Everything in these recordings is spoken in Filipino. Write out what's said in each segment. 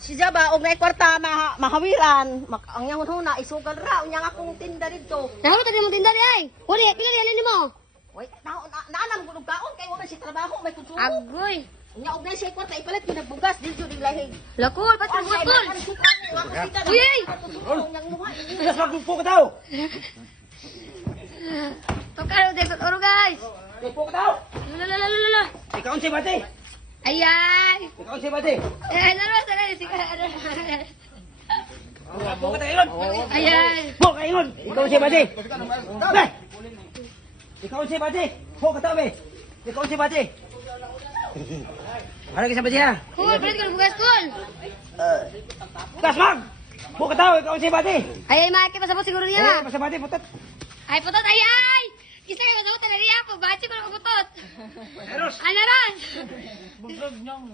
Si Jaba, og na kwarta mahawiran. Ang yang huna isugal ra unya akong tinda dito. Nahulog tadi mo tinda di ay. Huli, pila di alin mo. Oy, naalam ko kaon kay wala si trabaho may konsumo. Agoy. Unya og na siya kwarta ipalit pinagbugas dito di lahig. Lakol, pas mo butol. Uy, ay. Tigas magpo ka daw. Tokaro de oro guys. Magpo ka daw. Lala. Ikaw si Bate. Ayay. Ikaw si Bate. Naros na si Magpo ka tayo. Ayay. Po ka ingon. Ikaw si Bate. Be. Ikaw si Bate. Po ka tayo be. Ikaw si Bate. Para ka sa Bate ha. Cool, palit ko ng bugas cool. Gas mag. Po ka tayo. Ikaw si Bate. Ayay, maaki pasabot siguro niya na. Sa Bate putot. Ay, putot, ayay! Kisa kayo pasabot na rin ako. Bachi ko na putot. Eros. Ano ron? Buglog niyong.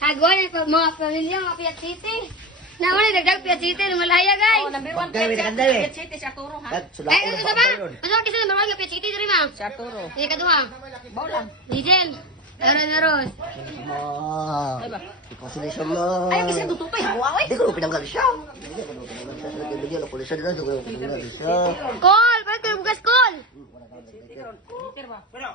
Hagwan ang mga pamilya, mga Piat City. Naman nagdag Piat City, lumalaya guys. Oh, number 1 Dami na kandawi. City si Arturo ha. Ay, ano sa ba? Ano kasi number 1 Piat City diri ma? Si Arturo. Ay, kaduha. Bawlan. Diesel. Naros. Ikaw sila siya mo. Ayaw kasi tutupay hawa oy. Hindi ko pinanggal siya. Hindi ko pinanggal siya. Nagkibigyan ako siya dito. Hindi ko pinanggal siya. Call! Palit ko ng bugas call! Pero.